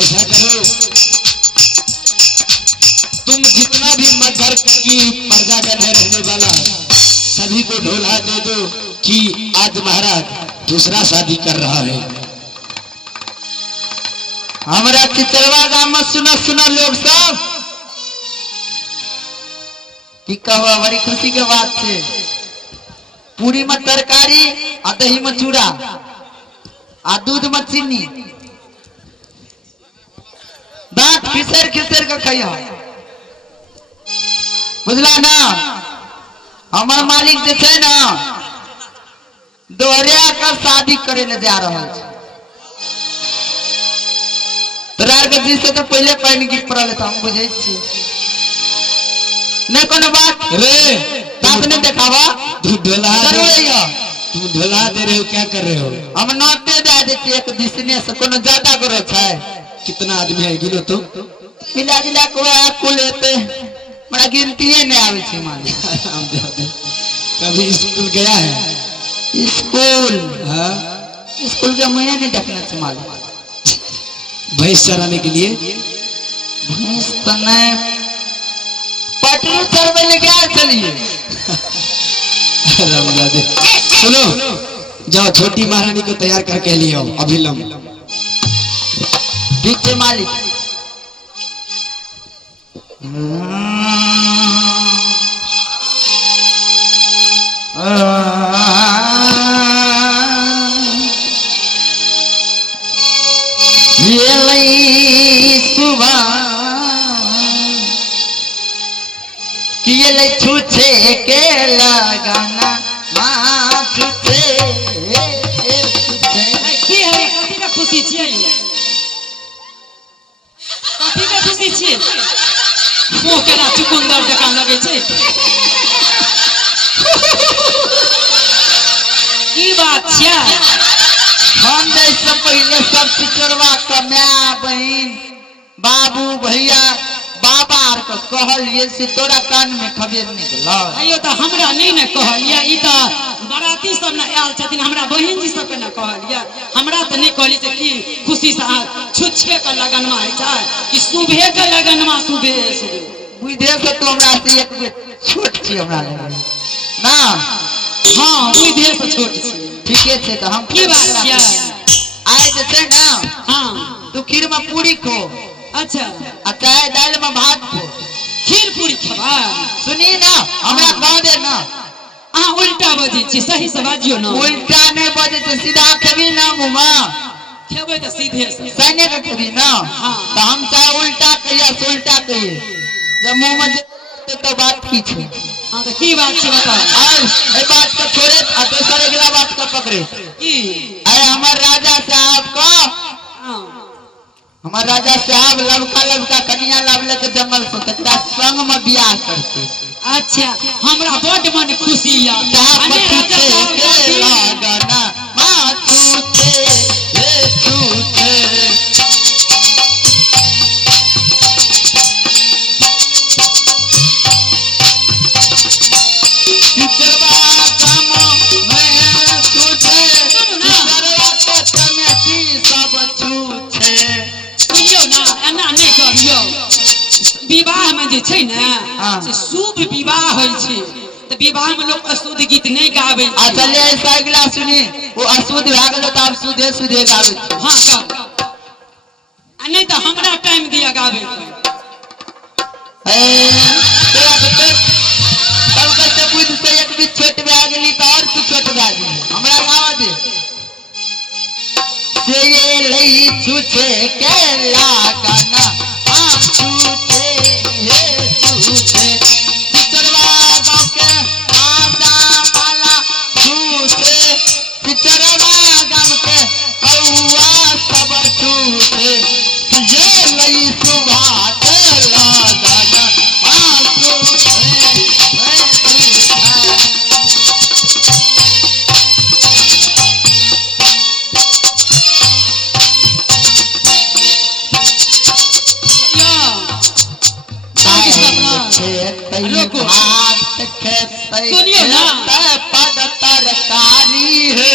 ऐसा करो, तुम जितना भी मगर की प्रजागण है रहने वाला सभी को ढोला दे दो कि आज महाराज दूसरा शादी कर रहा है। हमारा चिचरवा गांव में सुना सुना लोग सब कि कहो बड़ी खुशी के बात है। पूरी में तरकारी आ दही में चूड़ा आ दूध में चीनी दांत खिसर खिसर के खाइया, बुझला ना। हमार मालिक जो है ना दोहरिया का शादी करे ले जा रहा है। तोरा के जी से तो पहले पानी की पड़ल था, हम बुझे छी नहीं कोनो बात रे दांत नहीं दिखावा। तू ढोला करो दे, या तू ढोला दे रहे हो, क्या कर रहे हो? हम नोटे दे देते एक दिसने से कोनो ज्यादा करो है। कितना आदमी है गिनो तो? मिला जिला को कुल लेते बड़ा गिनती है नहीं आवे छी मालिक। कभी स्कूल गया है? स्कूल हाँ? स्कूल के मैं नहीं देखना छी मालिक। भैंस चराने के लिए भैंस तो नहीं, पटरू चरवे ले गया चलिए। रामजादे सुनो, जाओ छोटी महारानी को तैयार करके लिए आओ अभिलंब। ठीक है मालिक। ये लई सुबह कि ये लई छूछे के लगाना माँ छूछे की है कथी का खुशी छियै ये? कथी का खुशी छियै? मुंह केना चुकुंदर जकाँ लगे छै। की बात छियै? हम जैसे पहले सब चिचरवा का माँ बहन बाबू भैया बाबा आर को कहलिए से तोरा कान में खबर निकल। अयो तो हमरा नहीं न कहलिए, ई तो बाराती सब न आयल छथिन, हमरा बहन जी सब के न कहलिए। हमरा तो नहीं कहली से की खुशी से छुच्छे के लगनमा है छै कि सुबह के लगनमा सुबह सुबह। बुझे से तो हमरा से एक बेर छोट छी हमरा लगे ना। हाँ बुझे से छोट छी। ठीके छै तो हम की बात छियै? आए जे ना हाँ तू खीर में पूरी खो अच्छा आ चाहे दाल में भात खो। खीर पूरी खबा सुनी ना हमरा कह दे ना। अहाँ उल्टा बजै छी, सही से बाजियो ना। उल्टा नहीं बजे तो सीधा खेबी ना मुँह में, खेबै तो सीधे से सैने के खेबी ना। हाँ। तो हम चाहे उल्टा कहिए से उल्टा कहिए, जब मुँह में तो बात की छे। हाँ तो की बात छै बताओ। और ये बात को छोड़े आ दूसरे अगला बात को पकड़े। की अरे हमार राजा साहब को हाँ हमार राजा साहब लड़का लड़का कन्या लावले के जंगल से तकरा संग में बियाह करते। अच्छा हमरा बड़ मन खुशी या साहब अने राजा छूछे साहब के कहथिन, लगना माँ छूछे हे छूछे। चिचरवा गाम में छूछे, चिचरवा के चमेटी सब छूछे। सुनियो ना एना नहीं करियो। विवाह में जे छै ना हाँ। से शुभ विवाह होय छै, तो विवाह में लोग अशुद्ध गीत नहीं गावे छै। आ चलिए ऐसा अगला सुनी, वो अशुद्ध भाग लो तो आप सुधे सुधे गावे। हाँ गाओ आ नहीं तो हमरा टाइम दिया गावे के। तेरा तो तब कैसे बुझ से एक भी छोट में आ गई तो और तू छोट में आ गई हमरा गावा दे। से ये लई छूछे के लागना आम छूछे हे छूछे। चिचरवा गाँव के आदा माला छूछे, चिचरवा गाँव के कौआ सब छूछे। ये लई सुबह के लागना आम छूछे हे छूछे। रोको। सुनियो ना। पद तरकारी है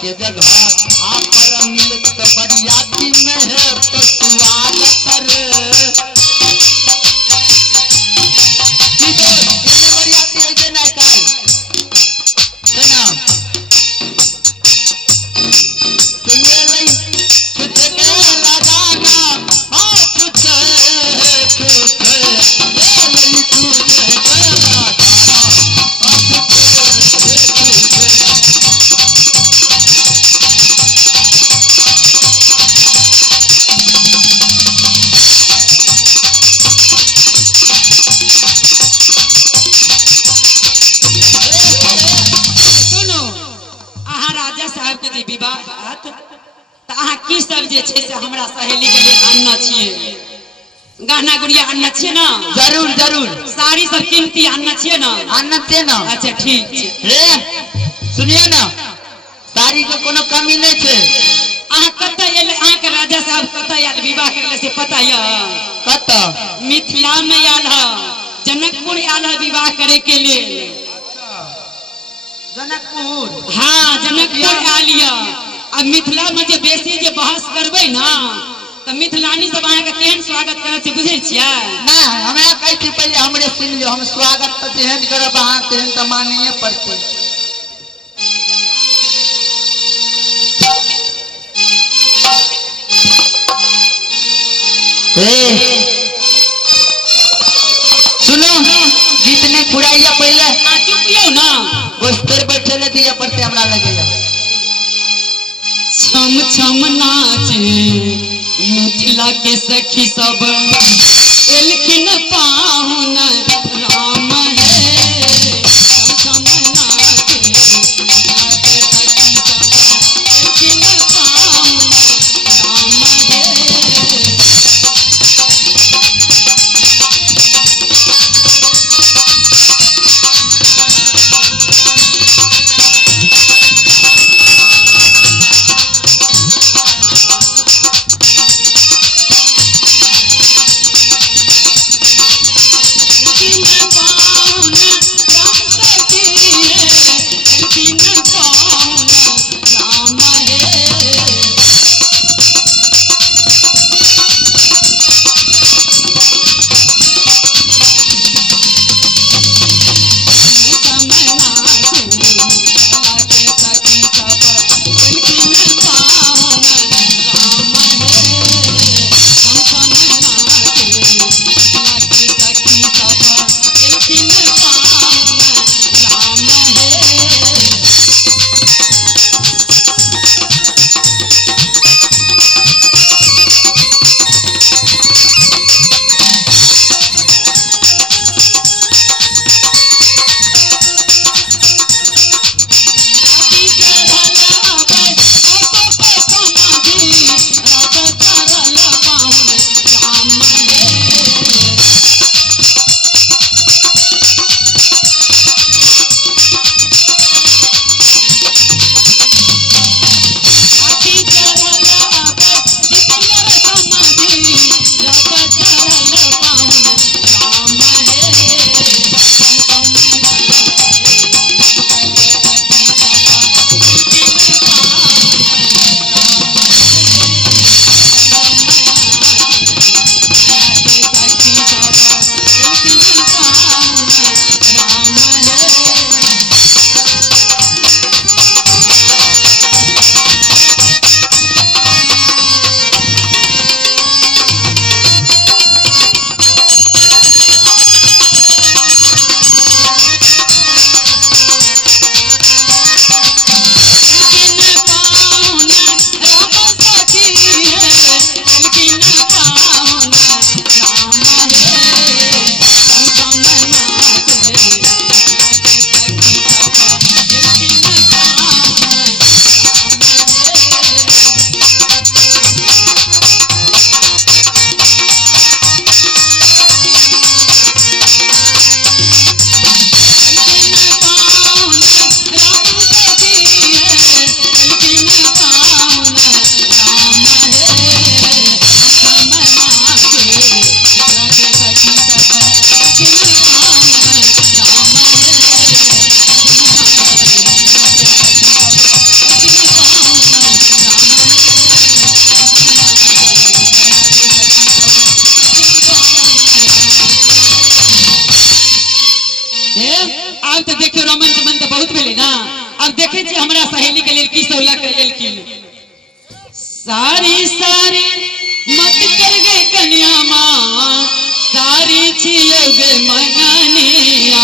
के जगह पर मिलत बरियाती में है तो स्वागत रे सीधे एने बरियाती है जे ना काई सुना सुनिए लई छुटे के लगाना हाँ छुटे छुटे ए लई छुटे के लगाना हाँ छुटे छुटे सुनो अहाँ राजा साहब के जे विवाह हैत त अहाँ की सब जे छै से हमरा सहेली के लिए आनना छियै गहना गुड़िया आनना छियै ना जरूर जरूर साड़ी सब कीमती आनना छियै ना आनते ना अच्छा ठीक छै रे सुनिए ना साड़ी के कोनो कमी नहीं छे अहाँ कतऽ एले अहाँ के राजा साहब कतऽ आयल विवाह करले से पता य कत मिथिला में आयल है जनकपुर आयल है विवाह करे के लिए जनकपुर हाँ जनकपुर आयल य अब मिथिला में जे बेसी जे बहस करबै ना तो मिथिलानी सब अहाँ के केहन स्वागत करत से बुझै छियै ना हमरा कहै छी पहले हमरे सुन लियो हम स्वागत त जेहन करब अहाँ तेहन त मानिए पड़ते सुनो गीत ने फुराइया पहले अहाँ चुप यो ना गोस्तर बैठे ले दिया पड़ते हमरा लगेगा छम छम नाचे मिथिला के सखी सब एलखिन पाहुन राम है छम छम नाचे मिथिला के सखी सब एलखिन पाहुन राम है पहली के लड़की सब ला के लड़की सारी सारी मत कर गे कन्या माँ सारी छियोगे मंगनिया